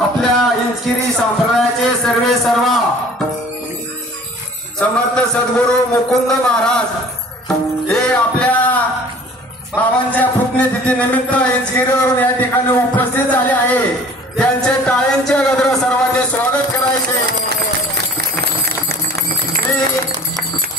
आपल्या इंचगिरी संप्रदायाचे सर्वे सर्वा समर्थ सद्गुरू मुकुंद महाराज हे आपल्या बाबांच्या पुण्यतिथी निमित्त इंचगिरीवरून या ठिकाणी उपस्थित झाले आहे। त्यांचे टाळ्यांचे गजर सर्वांचे स्वागत करायचे। मी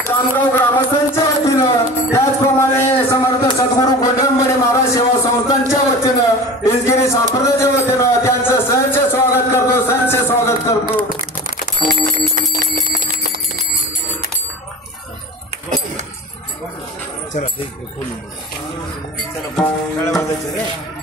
जामगाव ग्रामस्थांच्या वतीनं त्याचप्रमाणे समर्थ सद्गुरू गोंडंबडे महाराज सेवा संस्थांच्या वतीनं इंचगिरी संप्रदायाच्या वतीनं त्यांचं सहर्ष स्वागत करतो, सहर्ष स्वागत करतो। चला चला